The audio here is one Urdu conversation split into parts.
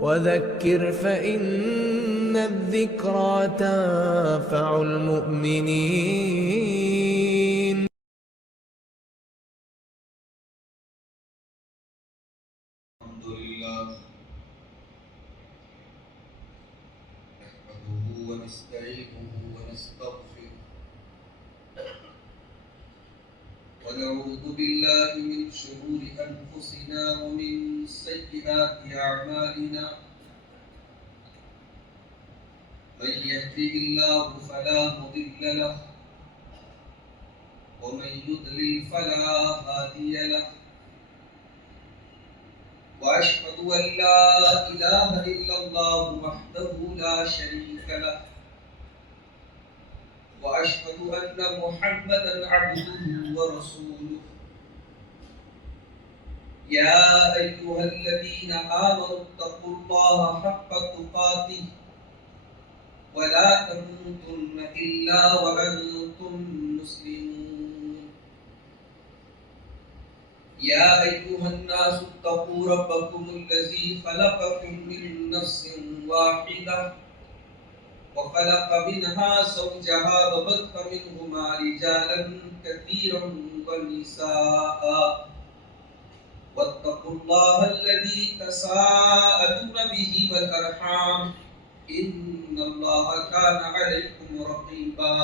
وذكر فإن الذكرى تنفع المؤمنين. الحمد لله نحمده ونستعينه ونستغفره ونعوذ بالله من شرور أنفسنا ومن سيئات أعمالنا من يهده الله فلا مضل له ومن يضلل فلا هادي له وأشهد أن لا إله إلا الله وحده لا شريك له وأشهد أن محمدا عبده ورسوله يا أيها الذين آمنوا اتقوا الله حق تقاته ولا تموتن إلا وأنتم مسلمون يا أيها الناس اتقوا ربكم الذي خلقكم من نفس واحدة وخلق منها زوجها وبث منهما رجالا كثيرا ونساء واتقوا الله الذي تساءلون به والأرحام إن الله كان عليكم رقيبا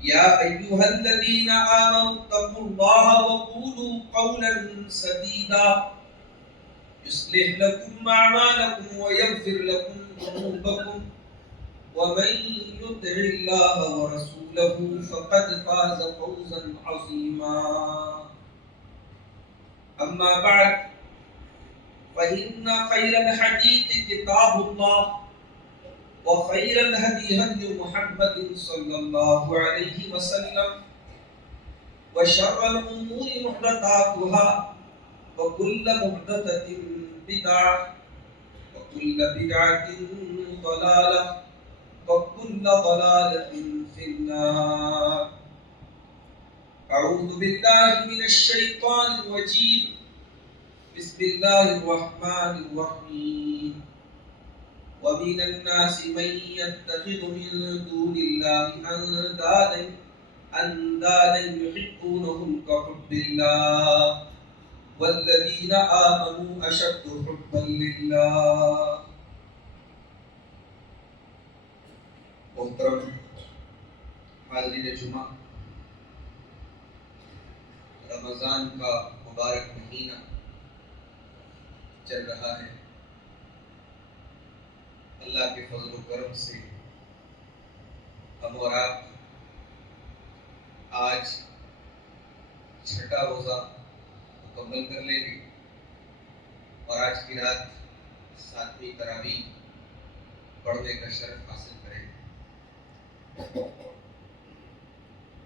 يا أيها الذين آمنوا اتقوا الله وقولوا قولا سديدا يصلح لكم أعمالكم ويغفر لكم ذنوبكم ومن يطع الله ورسوله فقد فاز فوزا عظيما أما بعد فإن خير الحديث كتاب الله وخير الهدي هدي محمد صلى الله عليه وسلم وشر الأمور محدثاتها وكل محدثة بدعة وكل بدعة ضلالة وكل ضلالة في النار. أعوذ بالله من الشيطان الرجيم. بسم الله الرحمن الرحيم. ومن الناس من يتخذ من دون الله أندادا يحبونهم كحب الله والذين آمنوا أشد حبا لله. محترم حاضرین جمعہ، رمضان کا مبارک مہینہ چل رہا ہے. اللہ کے فضل و کرم سے ہم اور آپ آج چھٹا روزہ مکمل کر لیں گے اور آج کی رات 7ویں تراویح پڑھنے کا شرف حاصل کریں گے.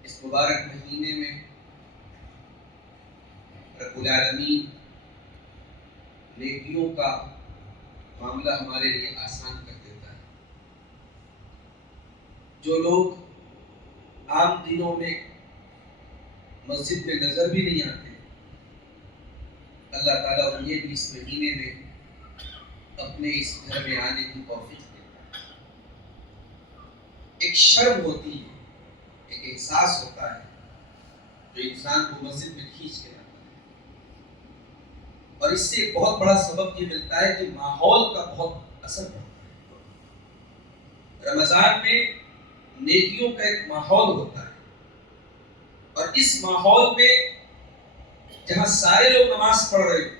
اس مبارک مہینے میں رب العالمین نیکیوں کا معاملہ ہمارے لیے آسان کر دیتا ہے. جو لوگ عام دنوں میں مسجد میں نظر بھی نہیں آتے، اللہ تعالیٰ انہیں بھی اس مہینے میں اپنے اس گھر میں آنے کی توفیق دیتا ہے. ایک شرم ہوتی ہے، ایک احساس ہوتا ہے جو انسان کو مسجد میں کھینچ کے لاتا ہے. اور اس سے ایک بہت بڑا سبب یہ ملتا ہے کہ ماحول کا بہت اثر پڑتا ہے. رمضان میں نیکیوں کا ایک ماحول ہوتا ہے، اور اس ماحول میں جہاں سارے لوگ نماز پڑھ رہے ہیں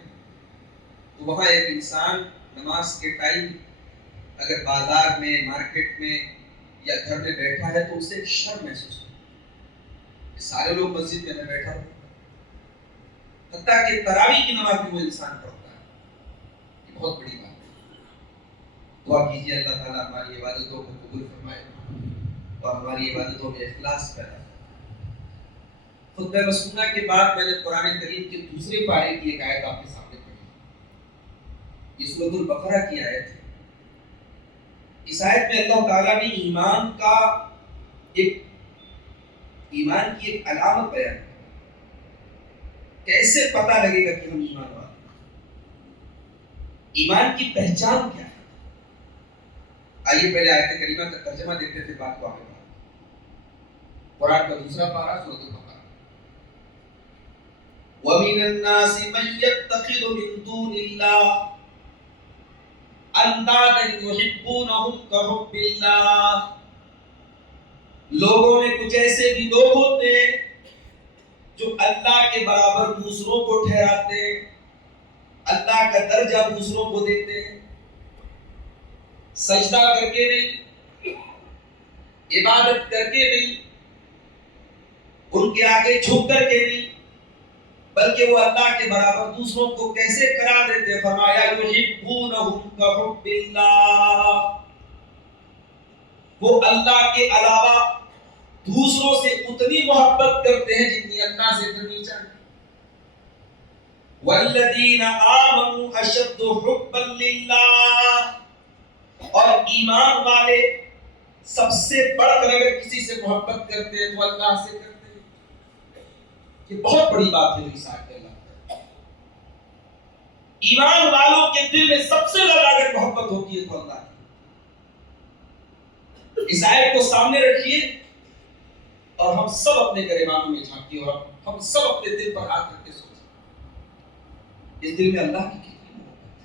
تو وہاں ایک انسان نماز کے ٹائم اگر بازار میں، مارکیٹ میں یا گھر میں بیٹھا ہے تو اسے شرم محسوس ہوتا ہے کہ سارے لوگ مسجد میں بیٹھا ہو. حتیٰ کہ تراویح کی نماز بھی وہ انسان پڑھتا ہے. یہ بہت بڑی بات ہے. دعا کیجیے اللہ تعالیٰ ہماری عبادتوں کو قبول فرمائے اور ہماری عبادتوں میں اخلاص پیدا کرے. خطبہ مسنونہ کے بعد میں نے قرآن کریم کے دوسرے پارے کی ایک آیت آپ کے سامنے پڑھی. یہ سورۃ البقرہ کی آیت ہے. اس آیت میں اللہ تعالیٰ نے ایمان کی ایک علامت بیان کی. کیسے پتہ لگے گا کہ ہم ایمان والے ہیں؟ ایمان کی پہچان کیا ہے؟ آئیے پہلے آیت کریمہ کا ترجمہ دیکھتے تھے، بات کو آگے بڑھاتے۔ قرآن کا دوسرا پارہ سورۃ البقرہ۔ وَمِنَ النَّاسِ مَن يَتَّخِذُ مِن دُونِ اللَّهِ اندادا یحبونہم کحب اللہ۔ لوگوں میں کچھ ایسے بھی لوگ ہوتے ہیں جو اللہ کے برابر دوسروں کو ٹھہراتے ہیں، اللہ کا درجہ دوسروں کو دیتے ہیں، سجدہ کر کے نہیں، عبادت کر کے نہیں، ان کے آگے جھک کر کے نہیں، بلکہ وہ اللہ کے برابر دوسروں کو کیسے قرار دیتے ہیں؟ فرمایا یحبونہم کحب اللہ، وہ اللہ کے علاوہ دوسروں سے اتنی محبت کرتے ہیں جتنی اللہ سے کرنی چاہیے۔ والذین آمنوا اشد حبا للہ، اور ایمان والے سب سے بڑھ کر اگر کسی سے محبت کرتے ہیں تو اللہ سے کرتے ہیں۔ یہ بہت بڑی بات ہے جو اس آیت میں اللہ کرتا ہے۔ ایمان والوں کے دل میں سب سے زیادہ اگر محبت ہوتی ہے تو اللہ کی۔ اس آیت کو سامنے رکھیے اور ہم سب اپنے گریبانوں میں جھانکیے اور ہم سب اپنے دل پر ہاتھ رکھ کے سوچیں، اس دل میں اللہ کی کتنی محبت ہے۔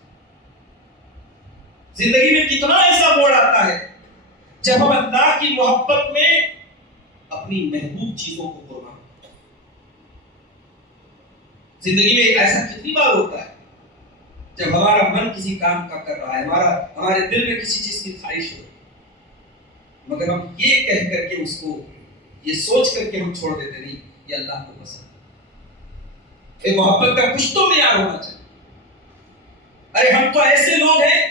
زندگی میں کتنا ایسا موڑ آتا ہے جب ہم اللہ کی محبت میں اپنی محبوب چیزوں کو قربان کرتے ہیں۔ زندگی میں ایسا کتنی بار ہوتا ہے جب ہمارا من کسی کام کا کر رہا ہے، ہمارے دل میں کسی چیز کی خواہش ہو، مگر ہم یہ کہہ کر کے اس کو، یہ سوچ کر کے ہم چھوڑ دیتے نہیں، یہ اللہ کو پسند ہے۔ یہ محبت کا کچھ تو معیار ہونا چاہیے۔ ارے ہم تو ایسے لوگ ہیں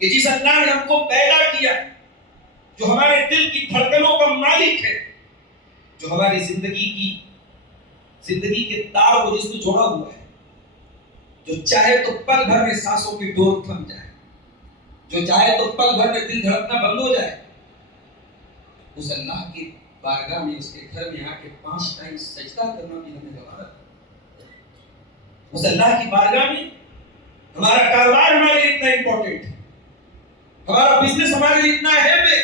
کہ جس اللہ نے ہم کو پیدا کیا، جو ہمارے دل کی دھڑکنوں کا مالک ہے، جو ہماری زندگی کے تار کو جس میں جوڑا ہوا ہے، جو چاہے تو پل بھر میں سانسوں کی ڈور تھم جائے، جو چاہے تو پل بھر میں دل دھڑکنا بند ہو جائے، اس اللہ کی بارگاہ میں، اس کے گھر میں آ کے 5 ٹائم سجدہ کرنا بھی ہمیں ضرورت ہے۔ اس اللہ کی بارگاہ میں ہمارا کاروبار ہمارے لیے اتنا امپورٹنٹ ہے، ہمارا بزنس ہمارے لیے اتنا اہم ہے،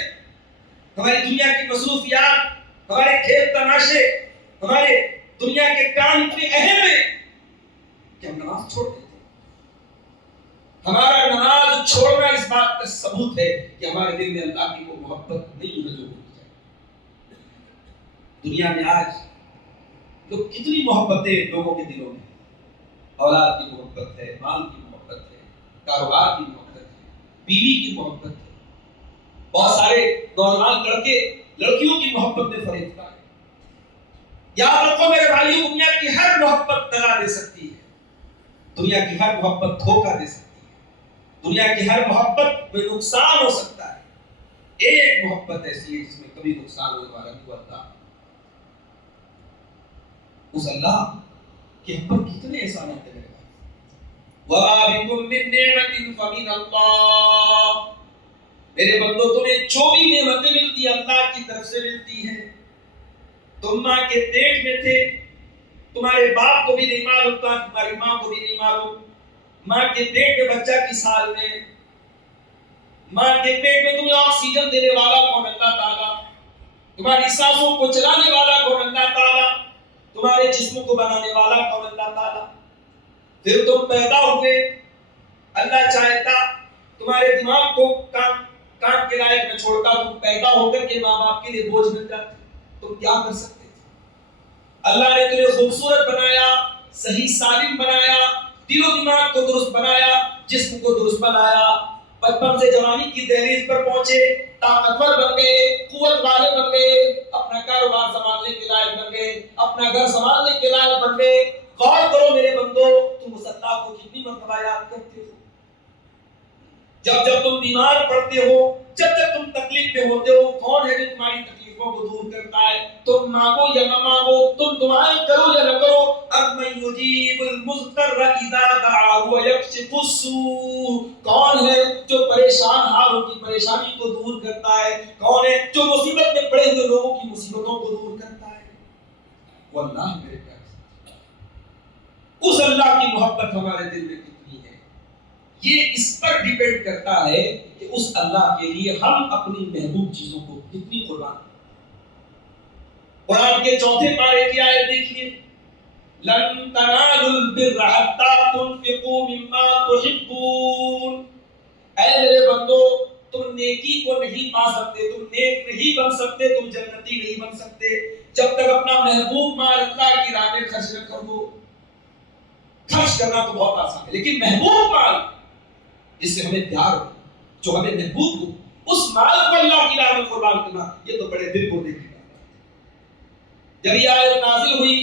ہماری دنیا کی مصروفیات، ہمارے کھیل تماشے، ہمارے دنیا کے کام اتنے اہم ہیں کہ ہم نماز چھوڑ دیتے ہیں۔ ہمارا نماز چھوڑنا اس بات کا ثبوت ہے کہ ہمارے دل میں اللہ کی وہ محبت نہیں ہے جو ہونی چاہیے۔ دنیا میں آج لوگ کتنی محبتیں لوگوں کے دلوں میں، اولاد کی محبت ہے، مال کی محبت ہے، کاروبار کی محبت ہے، بیوی کی محبت ہے، بہت سارے نوجوان لڑکے لڑکیوں کی محبت میں فریفتہ ہے۔ یاد رکھو میرے بھائیوں، دنیا کی ہر محبت دغا دے سکتی ہے، دنیا کی ہر محبت دھوکہ دے سکتی ہے، دنیا کی ہر محبت میں نقصان ہو سکتا ہے۔ ایک محبت ایسی ہے جس میں کبھی نقصان ہونے والا نہیں، اللہ، اس اللہ کے ہم پر کتنے احسانات ہیں۔ وَمَا بِكُم مِّن نِّعْمَةٍ فَمِنَ اللَّهِ، میرے بندو تمہیں جو بھی نعمتیں ملتی ہیں اللہ کی طرف سے ملتی ہیں۔ تم ماں کے پیٹ میں تھے، تمہارے باپ کو بھی نہیں معلوم تھا، تمہاری ماں کو بھی نہیں معلوم، ماں کے پیٹ میں بچہ کس حال میں، ماں کے پیٹ میں تمہیں آکسیجن دینے والا کون؟ اللہ تعالیٰ۔ تمہاری سانسوں کو چلانے والا کون؟ اللہ تعالیٰ۔ تمہارے جسم کو بنانے والا کون؟ اللہ تعالیٰ۔ پھر تم پیدا ہوئے، اللہ چاہتا تمہارے دماغ کو کام کے لائق میں چھوڑتا، تم پیدا ہو کر کے ماں باپ کے لیے بوجھ بن جاتے، تم کیا کر سکتے تھے؟ اللہ نے تمہیں خوبصورت بنایا، صحیح سالم بنایا، دل و دماغ کو درست بنایا، جسم کو درست بنایا، بچپن سے جوانی کی دہلیز پر پہنچے، طاقتور بن گئے، قوت والے بن گئے، اپنا کاروبار سنبھالنے کے لائق بن گئے، اپنا گھر سنبھالنے کے لائق بن گئے۔ غور کرو میرے بندو، تم اس اللہ کو کتنی مرتبہ یاد کرتے ہو؟ جب تم بیمار پڑتے ہو، جب تم تکلیف میں ہوتے ہو، کون ہے جو تمہاری تکلیفوں کو دور کرتا ہے؟ تم مانگو یا نہ مانگو، تم دعائیں کرو یا نہ کرو، امن یجیب المضطر اذا دعاہ ویکشف السوء، کون ہے جو پریشان حالوں کی پریشانی کو دور کرتا ہے؟ کون ہے جو مصیبت میں پڑے ہوئے لوگوں کی مصیبتوں کو دور کرتا ہے؟ وہ اللہ میرے پیارے، اس اللہ کی محبت ہمارے دل میں کتنی ہے، یہ اس پر ڈیپینڈ کرتا ہے کہ اس اللہ کے لیے ہم اپنی محبوب چیزوں کو کتنی قربان کریں۔ قرآن کے چوتھے پارے کی آیت دیکھیے، لن تنالوا البر حتى تنفقوا مما تحبون۔ اے میرے بندو، تم نیکی کو نہیں پا سکتے، تم نیک نہیں بن سکتے، تم جنتی نہیں بن سکتے جب تک اپنا محبوب مال اللہ کی راہ میں خرچ نہ کر دو۔ خرچ کرنا تو بہت آسان ہے، لیکن محبوب مال جس سے ہمیں پیار ہو، جو ہمیں محبوب ہو، اس مال کو اللہ کی راہ میں قربان کرنا، یہ تو بڑے دل کو دیکھ کی بات ہے۔ جب یہ آیت نازل ہوئی،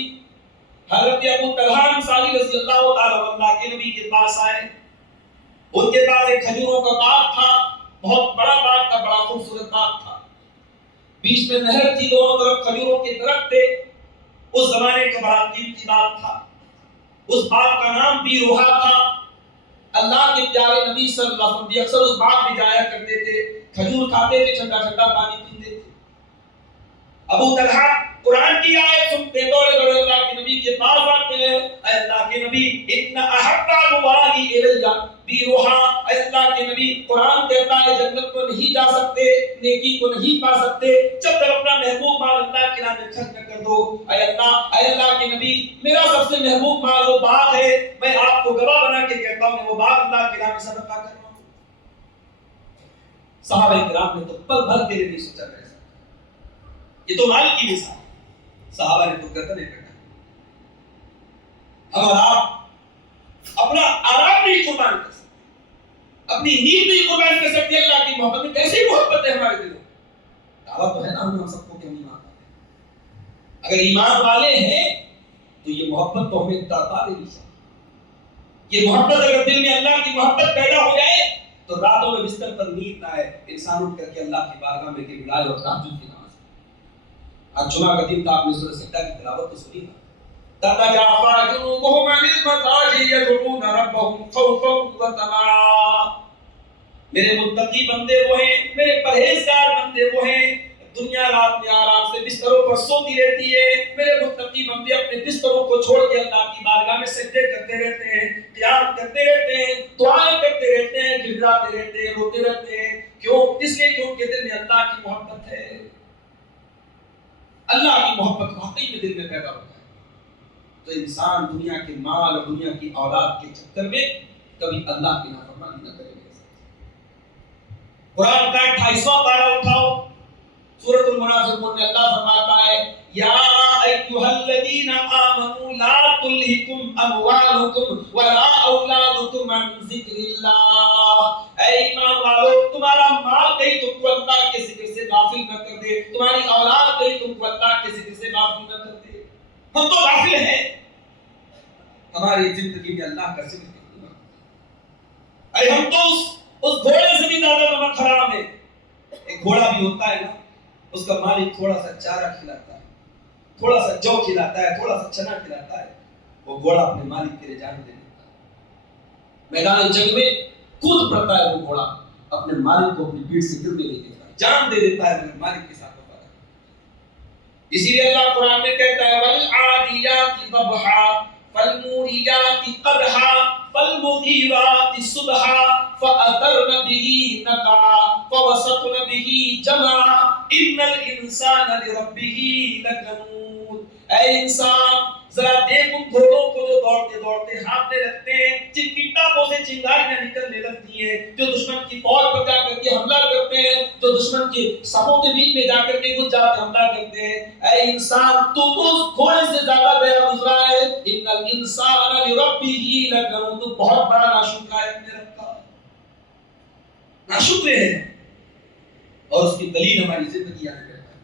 حضرت ابو طلحہ انصاری رضی اللہ تعالی عنہ کے نبی کے پاس آئے۔ ان کے پاس ایک کھجوروں کا باغ تھا، بہت بڑا باغ تھا، بڑا خوبصورت باغ تھا، بیچ میں نہر تھی، دونوں طرف کھجوروں کے درخت تھے۔ اس زمانے کا بڑا قیمتی باغ تھا۔ اس باغ کا نام بھی روحا تھا۔ اللہ کے پیارے نبی صلی اللہ علیہ وسلم اکثر اس باغ میں جایا کرتے تھے، کھجور کھاتے تھے، ٹھنڈا ٹھنڈا پانی پیتے تھے۔ ابو طلحہ قرآن کی آیت سنتے دوڑے دوڑے اللہ کے نبی کے پاس آتے ہیں، اے اللہ کے نبی ان احب الوادی الیہ بیروحا، اے اللہ کے نبی قرآن کہتا ہے جنت کو نہیں جا سکتے، نیکی کو نہیں پا سکتے جب تک اپنا محبوب مال اللہ کے راہ میں خرچ نہ کر دو۔ اے اللہ کے نبی میرا سب سے محبوب مال وہ باغ ہے، میں آپ کو گواہ بنا کے کہتا ہوں وہ باغ اللہ کے راہ میں صدقہ کر رہا ہوں۔ صحابہ کرام نے تو پل بھر کے لیے نہیں سوچا کر، یہ تو مال کی مثال ہے، صحابہ نے تو گردنیں کٹا۔ ہم اور آپ اپنا آرام نہیں قربان کر سکتے، اپنی نیند نہیں قربان کر سکتے اللہ کی محبت میں۔ کیسی محبت ہے ہمارے دلوں میں؟ دعوت تو ہے نا ہم سب کو کہ ہم ایمان والے ہیں۔ اگر ایمان والے ہیں تو یہ محبت تو ہمیں تڑپا دینی چاہیے۔ یہ محبت اگر دل میں اللہ کی محبت پیدا ہو جائے تو راتوں میں بستر پر نیند نہ آئے، انسان اٹھ کر کے اللہ کی بارگاہ میں گڑگڑائے اور تہجد کی نماز۔ آج جمعہ کا دن تھا، آپ نے سورہ سجدہ کی تلاوت تو سنی نا، تتجافى جنوبهم عن المضاجع يدعون ربهم خوفا وطمعا۔ میرے متقی بندے وہ ہیں، میرے پرہیزگار بندے وہ ہیں، دنیا رات میں آرام سے بستروں پر سوتی رہتی ہے، میرے متقی بندے اپنے بستروں کو چھوڑ کے اللہ کی بارگاہ میں سجدے کرتے رہتے ہیں، قیام کرتے رہتے ہیں، دعائیں کرتے رہتے ہیں، گڑگڑاتے رہتے ہیں، روتے رہتے ہیں۔ کیوں؟ اس لیے کہ ان کے دل میں اللہ کی محبت ہے۔ اللہ کی محبت واقعی میں دل میں پیدا ہوتا ہے تو انسان دنیا کے مال اور دنیا کی اولاد کے چکر میں کبھی اللہ کی نافرمانی نہ کرے۔ قرآن کا 28واں پارہ اٹھاؤ، سورۃ المنافقون میں اللہ فرماتا ہے یا ایھا الذین آمنوا لا تلہکم اموالکم ولا اولادکم عن ذکر اللہ۔ اے ایمان والو، تمہارا مال کہیں تم کو اللہ کے ذکر سے غافل نہ کر دے، تمہاری اولاد کہیں تم کو اللہ کے ذکر سے غافل نہ کر دے۔ ہم تو غافل ہیں، ہماری زندگی میں اللہ کا ذکر نہیں ہوتا۔ اے ہم تو اس گھوڑے سے بھی زیادہ نمک حرام ہے۔ ایک گھوڑا بھی ہوتا ہے نا، اس کا مالک تھوڑا سا چارہ کھلاتا ہے، تھوڑا سا جو کھلاتا ہے، تھوڑا سا چنا کھلاتا ہے، وہ گھوڑا اپنے مالک کے لیے جان دے دیتا ہے۔ میدان جنگ میں کود پڑتا ہے وہ گھوڑا، اپنے مالک کو اپنی پیٹھ سے گرنے نہیں دیتا، جان دے دیتا ہے اپنے مالک کے ساتھ وفادار۔ اسی لیے اللہ قرآن میں کہتا ہے والعادیات ضبحا فالموریات قدحا فالمغیرات صبحا فأثرن به نقعا فوسطن به جمعا ان الانسان لربه لکنود۔ اے انسان ذرا دیکھ ان گھوڑوں کو جو دوڑتے دوڑتے ہانپنے لگتے ہیں، جن کی ٹانپوں سے چنگاریاں نکلنے لگتی ہیں، جو دشمن کی فوج پر جا کر کے حملہ کرتے ہیں، جو دشمن کے صفوں کے بیچ میں جا کر کے گھس جاتے حملہ کرتے ہیں۔ اے انسان تو اس گھوڑے سے زیادہ گیا گزرا ہے۔ ان الانسان لربه لکنود، تو بہت بڑا ناشکر ہے اپنے رب کا، ناشکر ہے۔ اور اس کی دلیل ہماری زندگی آنے کرتا ہے،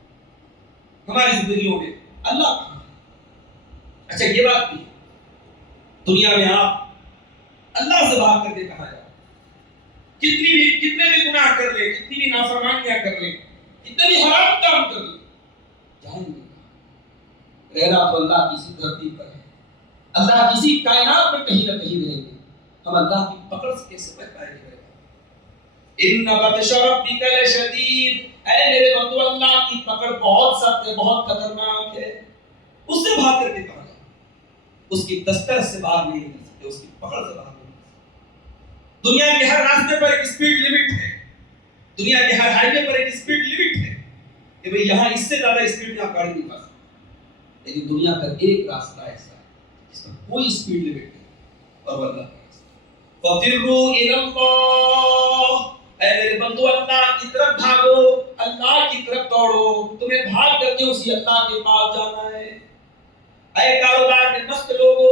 ہماری زندگیوں میں اللہ کہاں ہے؟ اچھا یہ بات بھی دنیا میں آپ اللہ سے بھاگ کر کے کہاں جاؤ، کتنے بھی گناہ کر لیں، کتنی بھی نافرمانیاں کر لیں، کتنے بھی حرام کام کر لیں، جائیں گے رہنا تو اللہ کی اسی دھرتی پر ہے، اللہ کی اسی کائنات میں کہیں نہ کہیں رہیں گے۔ ہم اللہ کی پکڑ سے کیسے بچ پائیں گے؟ ان بطش ربک لشدید، اے میرے بندو اللہ کی پکڑ بہت سخت ہے، بہت خطرناک ہے۔ اس سے بھاگ کر کے کہاں جائیں؟ اس کی دسترس سے باہر نہیں نکل سکتے، اس کی پکڑ سے باہر نہیں نکل سکتے۔ دنیا کے ہر راستے پر ایک سپیڈ لمٹ ہے، دنیا کے ہر ہائی وے پر ایک سپیڈ لمٹ ہے کہ بھئی یہاں اس سے زیادہ سپیڈ میں آپ گاڑی نہیں پا سکتے، لیکن دنیا کا ایک راستہ ایسا ہے جس پر کوئی سپیڈ لمٹ نہیں، اور وہ اللہ کا راستہ۔ فَفِرُّوا إِلَى اللَّهِ، اے میرے بندو اللہ کی طرف بھاگو، اللہ کی طرف دوڑو، تمہیں بھاگ کر کے اسی اللہ کے پاس جانا ہے۔ اے کاروبار میں مست لوگو،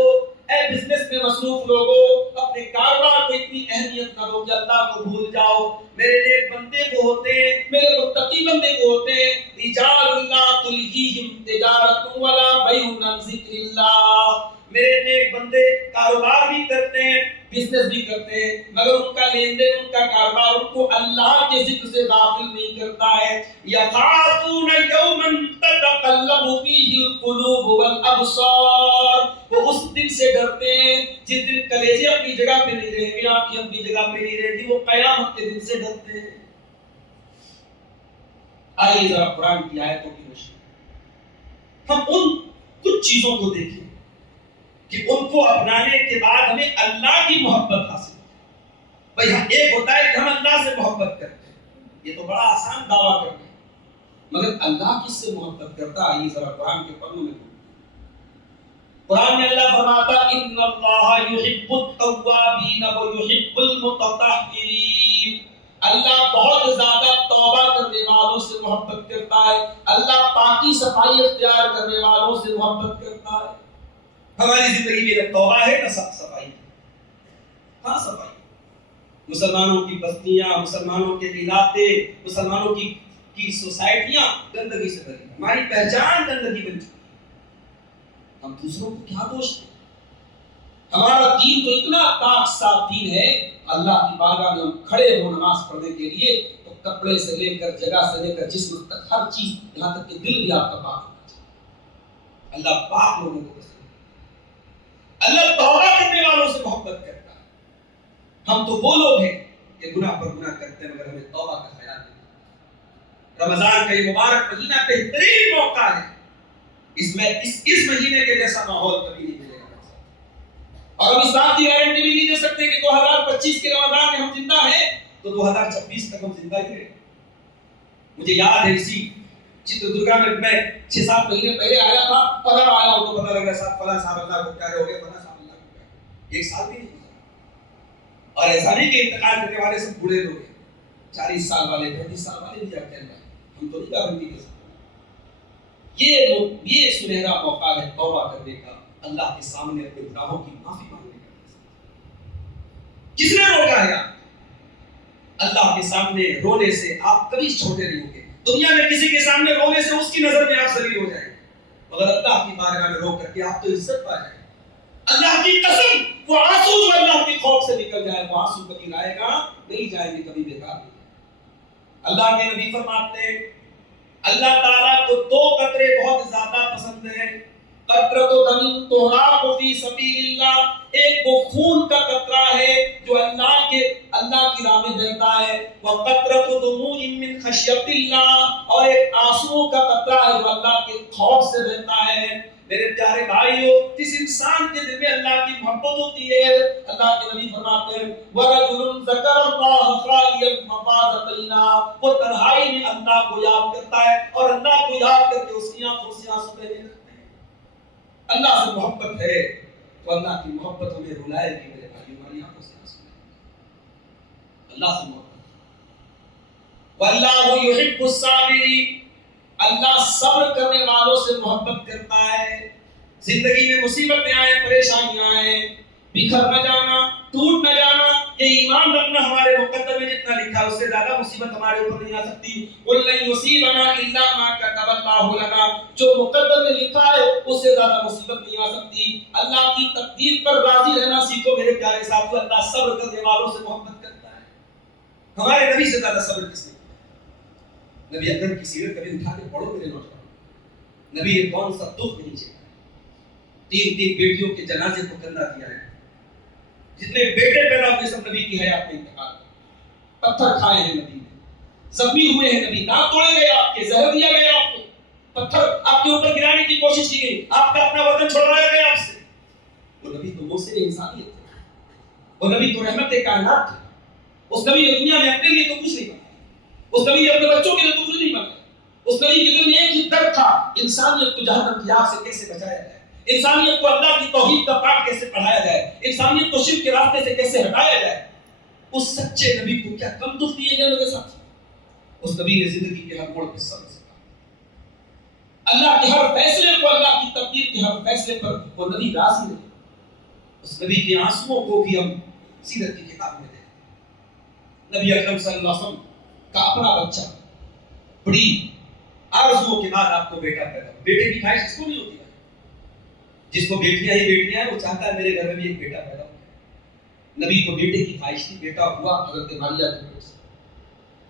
اے بزنس میں مصروف لوگو، اپنے کاروبار کو اتنی اہمیت نہ دو کہ اللہ کو بھول جاؤ۔ میرے نیک بندے کو ہوتے ہیں، میرے متقی بندے کو ہوتے ہیں، رجال لا تلہیہم تجارت ولا بیع عن ذکر اللہ۔ میرے نیک بندے کاروبار بھی کرتے ہیں، بزنس بھی کرتے ہیں، مگر ان کا لین دین، ان کا کاروبار ان کو اللہ کے ذکر سے غافل نہیں کرتا ہے۔ یخافون یوما تتقلب فیہ القلوب والابصار، وہ اس دن سے ڈرتے ہیں جس دن کلیجے اپنی جگہ پہ نہیں رہیں گے، آنکھیں اپنی جگہ پہ نہیں رہیں گی، وہ قیامت کے دن سے ڈرتے ہیں۔ آئیے ذرا قرآن کی آیتوں کی روشنی ہم ان کچھ چیزوں کو دیکھیں کہ ان کو اپنانے کے بعد ہمیں اللہ کی محبت حاصل ہے۔ بھئی ایک ہوتا ہے کہ ہم اللہ سے محبت کرتے ہیں، یہ تو بڑا آسان دعویٰ کرتے ہیں، مگر اللہ کس سے محبت کرتا ہے؟ آئیے ذرا قرآن کے پڑھنے میں قرآن میں اللہ فرماتا ان اللہ یحب التوابین ویحب المتطہرین، اللہ بہت زیادہ توبہ کرنے والوں سے محبت کرتا ہے، اللہ پاکی صفائی اختیار کرنے والوں سے محبت کرتا ہے۔ ہماری زندگی میں نہ توبہ ہے نہ صفائی ہے، ہاں صفائی، مسلمانوں کی بستیاں، مسلمانوں کے علاقے، مسلمانوں کی سوسائٹیاں گندگی سے بھری، ہماری پہچان گندگی بن چکی، ہم دوسروں کو کیا دوش دیں؟ ہمارا دین تو اتنا پاک صاف دین ہے، اللہ کی بارگاہ میں ہم کھڑے ہو نماز پڑھنے کے لیے تو کپڑے سے لے کر جگہ سے لے کر جسم تک ہر چیز، یہاں تک کہ دل بھی آپ کا پاک ہونا چاہیے۔ اللہ پاک لوگوں کو پسند ہے، اللہ توبہ کرنے والوں سے محبت کرتا ہے۔ ہم تو وہ لوگ ہیں کہ گناہ پر گناہ کرتے ہیں مگر ہمیں توبہ کا خیال نہیں۔ رمضان کا یہ مبارک مہینہ بہترین موقع ہے، اس مہینے کے جیسا ماحول کبھی نہیں ملے گا، اور ہم اس بات کی گارنٹی بھی نہیں دے سکتے کہ 2025 کے رمضان میں ہم زندہ ہیں تو 2026 تک ہم زندہ ہی رہیں۔ مجھے یاد ہے اسی چتردرگا میں 6-7 مہینے پہلے آیا تھا، پتہ آیا ہو تو پتہ لگ رہا صاحب فلاں صاحب اللہ کو پیارے ہو گئے، فلاں صاحب اللہ کو پیارے، 1 سال بھی نہیں گزرا، اور ایسا نہیں کہ انتقال کرنے والے سب بوڑھے لوگ ہیں، 40 سال والے 35 سال والے بھی جب چل رہے ہیں، ہم تو نہیں گارنٹی دے سکتے۔ یہ سنہرا موقع ہے توبہ کرنے کا، اللہ کے سامنے اپنے گناہوں کی معافی مانگنے کا۔ کس نے روکا ہے اللہ کے سامنے رونے سے؟ آپ کبھی چھوٹے نہیں ہوں گے، دنیا میں کسی کے سامنے رونے سے اس کی نظر میں آپ ذلیل ہو جائیں گے، مگر اللہ کی بارگاہ میں رو کر کے آپ تو عزت پا جائیں گے۔ اللہ کی قسم، وہ آنسو جو اللہ کے خوف سے نکل جائے، وہ آنسو کبھی رائے گا نہیں، جائیں گے کبھی بیکار نہیں۔ اللہ کے نبی فرماتے ہیں اللہ تعالیٰ کو 2 قطرے بہت زیادہ پسند ہیں، قطرۃ دم تحراق فی سبیل اللہ، ایک وہ خون کا قطرہ ہے جو اللہ کی راہ میں بہتا ہے، وقطرۃ دموع من خشیۃ اللہ، اور ایک آنسو کا قطرہ ہے جو اللہ کے خوف سے بہتا ہے۔ میرے پیارے بھائیو، جس انسان کے دل میں اللہ کی محبت ہوتی ہے، اللہ کے نبی فرماتے ہیں وَرَجُلٌ ذَكَرَ اللَّهَ خَالِيًا فَفَاضَتْ عَيْنَاهُ، وہ تنہائی میں اللہ کو یاد کرتا ہے اور اللہ کو یاد کر کے اس کی آنکھوں سے آنسو بہنے لگتے ہیں۔ اللہ سے محبت ہے تو اللہ کی محبت ہمیں رلائے گی میرے بھائیو، ہماری آنکھوں سے آنسو بہنے، اللہ سے محبت۔ وَاللَّهُ يُحِبُّ الصَّابِرِينَ، اللہ صبر کرنے والوں سے محبت کرتا ہے۔ زندگی میں مصیبتیں آئیں، پریشانیاں آئیں، بکھر نہ جانا، ٹوٹ نہ جانا، یہ ایمان رکھنا ہمارے مقدر میں جتنا لکھا ہے اس سے زیادہ مصیبت ہمارے اوپر نہیں آ سکتی۔ قُل لَن يُصِيبَنَا إِلَّا مَا كَتَبَ اللَّهُ لَنَا، جو مقدر میں لکھا ہے اس سے زیادہ مصیبت نہیں آ سکتی۔ اللہ کی تقدیر پر راضی رہنا سیکھو میرے پیارے ساتھیو، اللہ صبر کرنے والوں سے محبت کرتا ہے۔ ہمارے نبی سے زیادہ صبر کس نے؟ نبی اکرم کی سیرت کبھی اٹھا کے پڑھو میرے نوجوان، نبی نے کون سا دکھ نہیں جھیلا، 3 بیٹیوں کے جنازے کو کندھا دیا ہے، جتنے بیٹے پیدا ہوئے سب نبی کی حیات میں انتقال، پتھر کھائے ہیں نبی نے، زخمی ہوئے ہیں نبی، دانت توڑے گئے آپ کے، زہر دیا گیا آپ کو، پتھر آپ کے اوپر گرانے کی کوشش کی گئی، آپ کا اپنا وطن چھڑوایا گیا آپ سے، وہ نبی تو موسم انسانیت ہے۔ وہ نبی تو رحمت کائنات تھے. اس نبی نے دنیا میں اپنے لیے تو کچھ نہیں بنایا, اس نبی نے اپنے بچوں کے لیے تو کچھ نہیں بنایا. اس نبی کے دل میں ایک ہی درد تھا, انسانیت کو جہنم کی آگ سے کیسے بچایا جائے, انسانیت کو اللہ کی توحید کا پاٹ کیسے پڑھایا جائے, انسانیت کو شرک کے راستے سے کیسے ہٹایا جائے. اس سچے نبی کو کیا کم دکھ دیے گئے میرے ساتھ. اس نبی نے زندگی کے ہر موڑ پہ صبر سکھایا. اللہ کے ہر فیصلے کو, اللہ کی تقدیر کے ہر فیصلے پر وہ نبی راضی رہے. اس نبی کے آنسوؤں کو بھی ہم سیرت کی کتاب میں دیکھتے ہیں. نبی اکرم صلی اللہ علیہ وسلم کا اپنا بچہ, بڑی آرزوؤں کے بعد آپ کو بیٹا پیدا ہو. بیٹے کی خواہش کس کو نہیں ہوتی ہے؟ جس کو بیٹیاں ہی بیٹیاں ہیں وہ چاہتا ہے میرے گھر میں بھی ایک بیٹا پیدا ہو. نبی کو بیٹے کی خواہش تھی, بیٹا ہوا حضرت ماریہ کے پیٹ سے.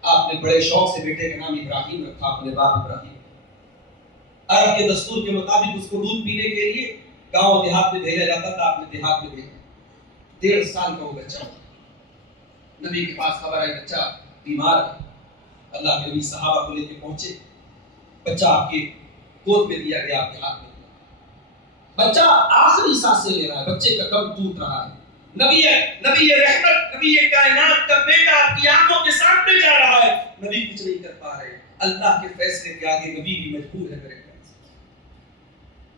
آپ نے بڑے شوق سے بیٹے کا نام ابراہیم رکھا, اپنے باپ ابراہیم. عرب کے دستور کے مطابق اس کو دودھ پینے کے لیے گاؤں دیہات میں بھیجا جاتا تھا. آپ نے دیہات میں بھیجا. 1.5 سال کا وہ بچہ ہوا. نبی کے پاس خبر آئی بچہ بیمار ہے. اللہ کے نبی صحابہ کو لے کے پہنچے. بچہ آپ کے گود میں دیا گیا, آپ کے ہاتھ میں. بچہ آخری سانسیں لے رہا ہے, بچے کا دم ٹوٹ رہا ہے. نبی رحمت, نبی کائنات کا بیٹا آپ کی آنکھوں کے سامنے جا رہا ہے. نبی کچھ نہیں کر پا رہے. اللہ کے فیصلے کے آگے نبی بھی مجبور ہے. میرے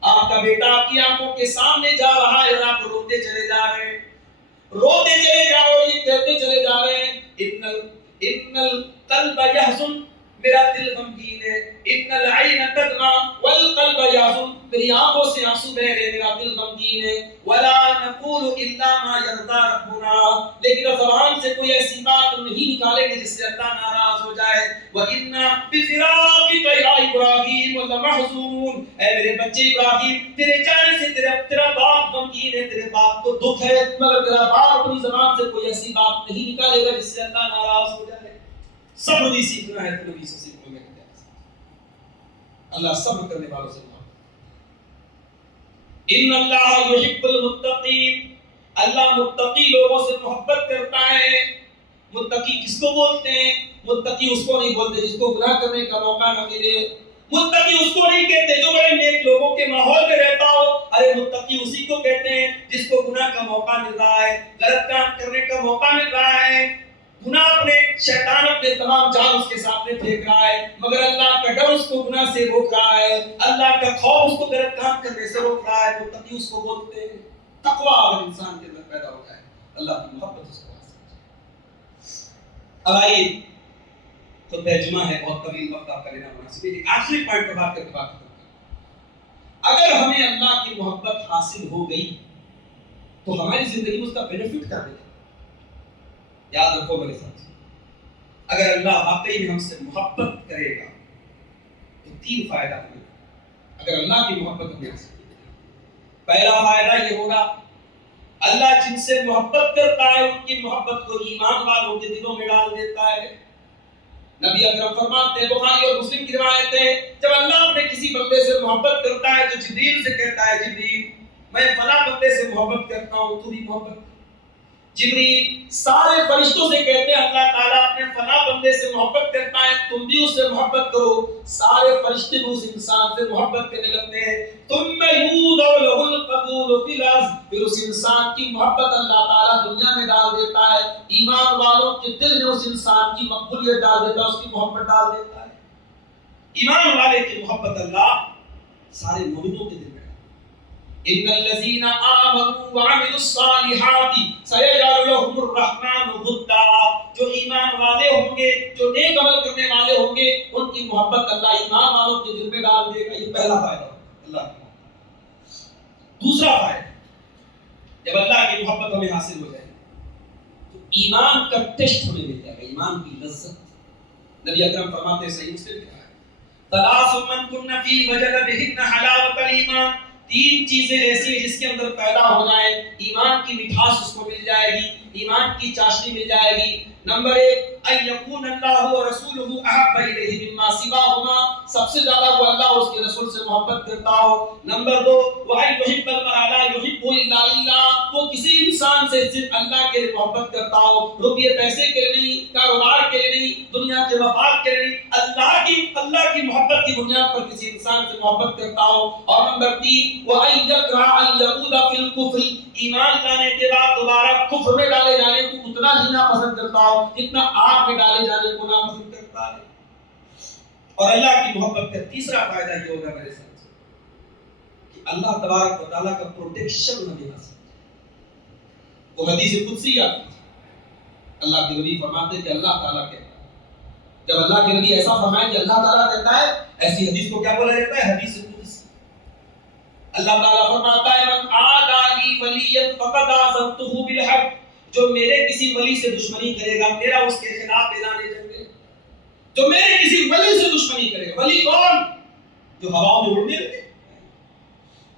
آپ کا بیٹا آپ کی آنکھوں کے سامنے جا رہا ہے اور آپ روتے چلے جا رہے ہیں, روتے چلے جاؤ, یہ کہتے چلے جا رہے ہیں ان القلب يحزن, میرا دل غمگین ہے. ان العین تدمع والقلب يحزن, میری آنکھوں سے آنسو بہ رہے, میرا دل غمگین ہے. ولا نقول الا ما يرضى ربنا, لیکن زبان سے کوئی ایسی بات نہیں نکالیں گے جس سے اللہ ناراض ہو جائے. وَإِنَّا بِفِرَاقِكَ يَا إِبْرَاهِيمُ لَمَحْزُونٌ, اے میرے بچے ابراہیم, تیرے جانے سے تیرا باپ غمگین ہے, تیرے باپ کو دکھ ہے, مگر تیرا باپ اپنی زبان سے کوئی ایسی بات نہیں نکالے گا جس سے اللہ ناراض ہو جائے. صبر بھی سیکھنا ہے تو نبی سے سیکھنا ہے. اللہ صبر کرنے والوں سے محبت. ان اللہ یحب المتقین, اللہ متقی لوگوں سے محبت کرتا ہے. متقی کس کو بولتے ہیں؟ متقی اس کو نہیں بولتے جس کو گناہ کرنے کا موقع نہ ملے. متقی اس کو نہیں کہتے جو بڑے نیک لوگوں کے ماحول میں رہتا ہو. ارے متقی اسی کو کہتے ہیں جس کو گناہ کا موقع مل رہا ہے, غلط کام کرنے کا موقع مل رہا ہے, گناہ اپنے شیطان اپنے تمام جال اس کے سامنے پھینک رہا ہے, مگر اللہ کا ڈر اس کو گناہ سے روک رہا ہے, اللہ کا خوف اس کو غلط کام کرنے سے روک رہا ہے. متقی اس کو بولتے ہیں. تقویٰ اگر انسان کے اندر پیدا ہو جائے, اللہ کی محبت اس کو حاصل ہو جائے. اب آئیے, تو ترجمہ ہے, بہت طویل وقت آپ کا لینا مناسب ہے. ایک آخری پوائنٹ پر بات کر کے بات کرتے ہیں. اگر ہمیں اللہ کی محبت حاصل ہو گئی تو ہماری زندگی میں اس کا بینیفٹ کیا ملے گا؟ یاد رکھو میرے ساتھ, اگر اللہ واقعی میں ہم سے محبت کرے گا تو 3 فائدہ ہوگا. اگر اللہ کی محبت ہمیں حاصل ہوگی, پہلا فائدہ یہ ہوگا, اللہ جن سے محبت کرتا ہے ان کی محبت کو ایمان والوں کے دلوں میں ڈال دیتا ہے. نبی اکرم فرماتے ہیں, بخاری اور مسلم کی روایت ہے, جب اللہ اپنے کسی بندے سے محبت کرتا ہے تو جبریل سے کہتا ہے, جبریل میں فلاں بندے سے محبت کرتا ہوں, تو بھی محبت کر. جبریل سارے فرشتوں سے کہتے ہیں اللہ تعالیٰ اپنے فلاں بندے سے محبت کرتا ہے, تم بھی اس سے محبت کرو. سارے فرشتے بھی اس انسان سے محبت کرنے لگتے ہیں. ثم یودع له القبول فی الارض, پھر اس انسان کی محبت اللہ تعالیٰ دنیا میں ڈال دیتا ہے. ایمان والوں کے دل میں اس انسان کی مقبولیت ڈال دیتا ہے, اس کی محبت ڈال دیتا ہے. ایمان والے کی محبت اللہ سارے مومنوں کے دل میں. ان الذين امنوا وعملوا الصالحات سيجعل لهم الرحمن ودا, جو ایمان والے ہوں گے, جو نیک عمل کرنے والے ہوں گے, ان کی محبت اللہ ایمان والوں کے دل میں ڈال دے گا. یہ پہلا فائدہ اللہ کی محبت. دوسرا فائدہ, جب اللہ کی محبت ہمیں حاصل ہو جائے تو ایمان کا ٹیسٹ ہمیں مل جائے گا, ایمان کی لذت. نبی اکرم فرماتے ہیں, صحیح مسلم میں ہے, ثلاث من كن فيه وجد بهن حلاوة الإيمان, 3 چیزیں ایسی ہیں جس کے اندر پیدا ہو جائیں, ایمان کی مٹھاس اس کو مل جائے گی, ایمان کی چاشنی مل جائے گی. نمبر 1, ان یکون اللہ ورسولہ احب الیہ مما سواہما, سب سے زیادہ وہ اللہ اور اس کے رسول سے محبت کرتا ہو. نمبر 2, وان یحب المرء لا یحب الا للہ, وہ کسی انسان سے صرف اللہ کے لیے محبت کرتا ہو, روپیے پیسے کے لیے نہیں, کاروبار کے لیے نہیں, دنیا کے مفاد کے لیے اللہ کی محبت کی بنیاد پر کسی انسان سے محبت کرتا ہو. اور نمبر 3 وَأَن يَكْرَهَ أَن يَعُودَ فِي الْكُفْرِ، ایمان لانے کے بعد دوبارہ کفر میں ڈالے جانے کو اتنا ہی ناپسند کرتا ہو جتنا آگ میں ڈالے جانے کو ناپسند کرتا ہے. اور اللہ کی محبت کا تیسرا فائدہ یہ ہوگا میرے ساتھ کہ اللہ تبارک و تعالیٰ کا پروٹیکشن ہمیں حاصل ہے. وہ حدیث قدسی آتی ہے، اللہ کے نبی فرماتے ہیں کہ اللہ تعالیٰ کہتا ہے، جب اللہ کے نبی ایسا فرمائے کہ اللہ تعالیٰ کہتا ہے، ایسی حدیث کو کیا بولا جاتا ہے؟ حدیث قدسی. اللہ تعالیٰ فرماتا ہے من عادى لي وليا فقد آذنته بالحرب، جو میرے کسی ولی سے دشمنی کرے گا میرا اس کے خلاف اعلان جنگ ہے. جو میرے کسی ولی سے دشمنی کرے گا، ولی کون؟ جو ہواؤں میں اڑنے لگے،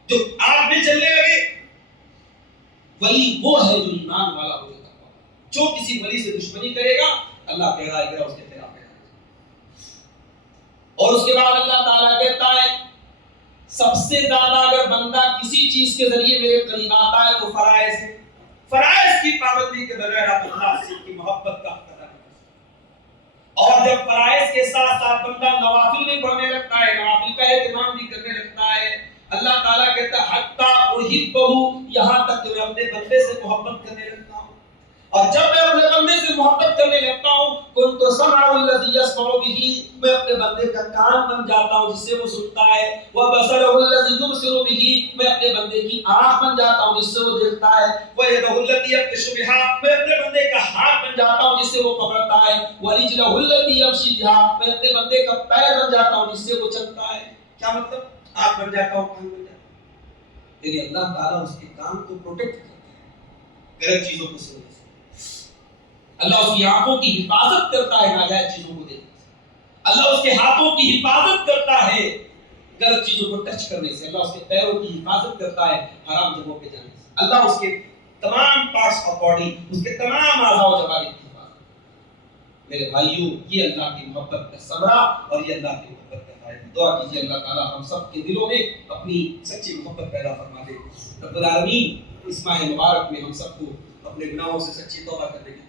جو آگ میں چلنے لگے، ولی وہ ہے جو ایمان والا ہو. جو کسی ولی سے دشمنی کرے گا اللہ کہہ رہا ہے کہ اس کے خلاف ہے. اور اس کے بعد اللہ تعالیٰ کہتا ہے سب سے زیادہ اگر بندہ کسی چیز کے ذریعے میرے قریب آتا ہے تو فرائض ہے. فرائض کی پابندی کے بغیر آپ اللہ سے کی محبت کا قدر نہیں. اور جب فرائض کے ساتھ ساتھ بندہ نوافل بھی پڑھنے لگتا ہے، نوافل کا اہتمام بھی کرنے لگتا ہے، اللہ تعالیٰ کہتا ہے حتی احبہ، یہاں تک کہ میں اپنے بندے سے محبت کرنے لگتا ہوں. اور جب میں اپنے بندے سے محبت کرنے لگتا ہوں كنت سمع الذي يسمع به، میں اپنے بندے کا کان بن جاتا ہوں جس سے وہ سنتا ہے. وبصره الذي يبصر به، میں اپنے بندے کی آنکھ بن جاتا ہوں جس سے وہ دیکھتا ہے. ويده التي يبطش بها، میں اپنے بندے کا ہاتھ بن جاتا ہوں جس سے وہ پکڑتا ہے. ورجله التي يمشي بها، میں اپنے بندے کا پیر بن جاتا ہوں جس سے وہ چلتا ہے. کیا مطلب؟ آنکھ بن جاتا ہوں، کان بن جاتا ہوں. یعنی اللہ تعالیٰ اس کے کان کو پروٹیکٹ کرتا ہے غلط چیزوں کو سننے سے. اللہ اس کی آنکھوں کی حفاظت کرتا ہے ناجائز چیزوں کو دیکھنے سے. اللہ اس کے ہاتھوں کی حفاظت کرتا ہے غلط چیزوں کو ٹچ کرنے سے. اللہ اس کے پیروں کی حفاظت کرتا ہے حرام جگہوں پہ جانے سے. اللہ اس کے تمام پارٹس آف باڈی، اس کے تمام اعضاء و جوارح کی حفاظت. میرے بھائیوں، یہ اللہ کی محبت کا ثمرہ اور یہ اللہ کی محبت کا فائدہ. دعا کیجیے اللہ تعالیٰ ہم سب کے دلوں میں اپنی سچی محبت پیدا فرما دے. رب العالمین اس ماہ مبارک میں ہم سب کو اپنے گناہوں سے سچی توبہ کرنے کی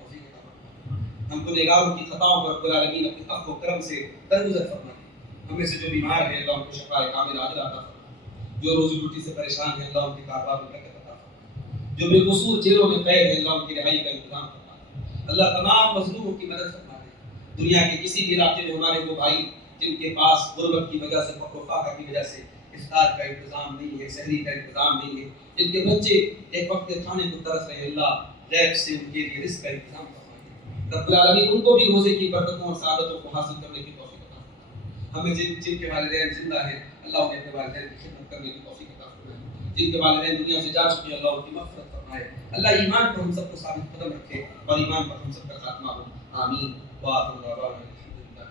ہم کو گنہگاروں کی خطاؤں پر رب العالمین اپنے عفو و کرم سے درگزر فرما دے. ہم میں سے جو بیمار ہیں اللہ ان کو شفائے کامل عاجلہ عطا فرما. جو روزی روٹی سے پریشان ہیں اللہ ان کے کاروبار میں برکت عطا فرما. جو بے قصور جیلوں میں قید ہیں اللہ ان کی رہائی کا انتظام فرما دے. اللہ تمام مظلوموں کی مدد فرما دے. دنیا کے کسی بھی علاقے میں ہمارے وہ بھائی جن کے پاس غربت کی وجہ سے، فقر و فاقہ کی وجہ سے افطار کا انتظام نہیں ہے، سحری کا انتظام نہیں ہے، جن کے بچے ایک وقت کے کھانے کو ترس رہے ہیں، اللہ غیب سے ان کے لیے رزق کا انتظام فرما. رب العالمین ان کو بھی روزے کی برکتوں اور سعادتوں کو حاصل کرنے کی توفیق عطا فرمائے. ہمیں جن کے والدین زندہ ہیں اللہ انہیں اپنے والدین کی خدمت کرنے کی توفیق عطا فرمائے. جن کے والدین دنیا سے جا چکے ہیں اللہ ان کی مغفرت فرمائے. اللہ ایمان پر ہم سب کو ثابت قدم رکھے اور ایمان پر ہم سب کا خاتمہ ہو. آمین. وآخر دعوانا الحمدللہ.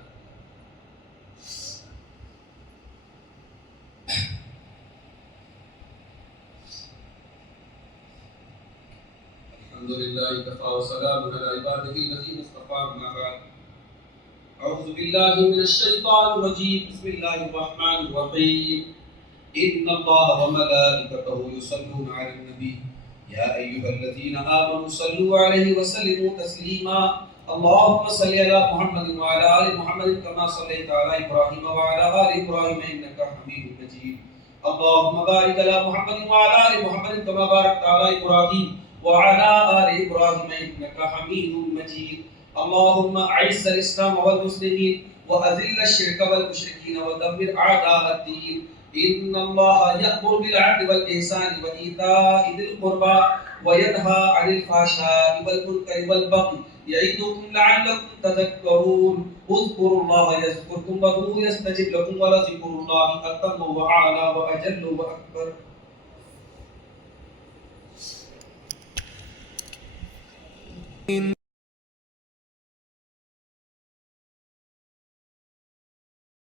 الحمد لله كفى وسلام على عباده الذين اصطفى. أما بعد، أعوذ بالله من الشيطان الرجيم. بسم الله الرحمن الرحيم. إن الله وملائكته يصلون على النبي يا أيها الذين آمنوا صلوا عليه وسلموا تسليما. اللهم صل على محمد وعلى آل محمد كما صليت على إبراهيم وعلى آل إبراهيم إنك حميد مجيد. اللهم بارك على محمد وعلى آل محمد كما باركت على إبراهيم وعلى آل إبراهيم إنك حميد مجيد. اللهم أعز الإسلام والمسلمين وأذل الشرك والمشركين ودمر أعداء الدين. إن الله يأمر بالعدل والإحسان وإيتاء ذي القربى وينهى عن الفحشاء والمنكر والبغي يعظكم لعلكم تذكرون. اذكروا الله يذكركم وادعوه يستجب لكم ولذكر الله أتم وأعلى وأجل وأكبر.